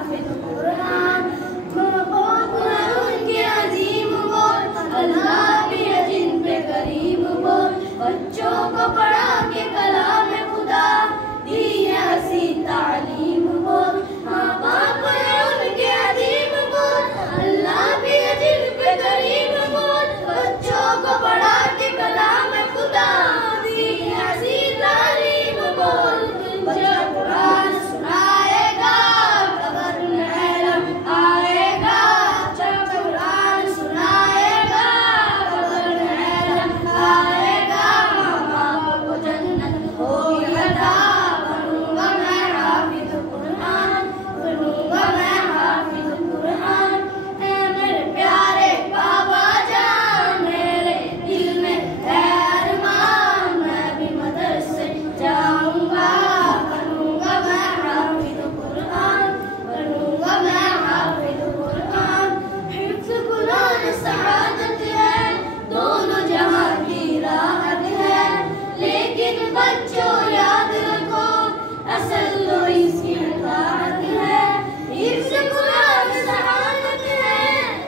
हाफिज कुरान। उनके अजीम बोल, अल्लाह भी है जिन पे करीम बोल। बच्चों को पढ़ा के कलाम खुदा, दी है हसी तालीम बोल। माँ बाप है उनके अजीम बोल, अल्लाह भी है जिन पे करीम बोल। बच्चों को पढ़ा के कलाम खुदा, दी है हसी तालीम बोल। बच्चा कुरान सुनाएगा, कब्र में इल्म आएगा। बच्चा कुरान सुनाएगा, कब्र में इल्म आएगा। माँ बाप को जन्नत होगी अता, बनूंगा मैं हाफिज कुरान, बनूंगा मैं हाफिज कुरान। ऐ मेरे प्यारे बाबा जान, मेरे दिल में है अरमान, मैं भी मदरसे जाऊंगा, बनूंगा मैं हाफिज कुरान, बनूंगा मैं हाफिज कुरान। हिफ्ज़ कुरान सआदत है, दोनों जहां की राहत है। लेकिन बच्चों याद रखो, असल तो इसकी राहत है। हिफ्ज़ कुरान सआदत है,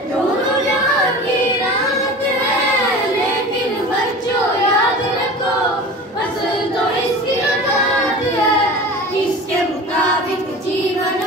दोनों जहां की राहत है। लेकिन बच्चों याद रखो, असल तो इसकी राहत है। इसके मुताबिक जीवन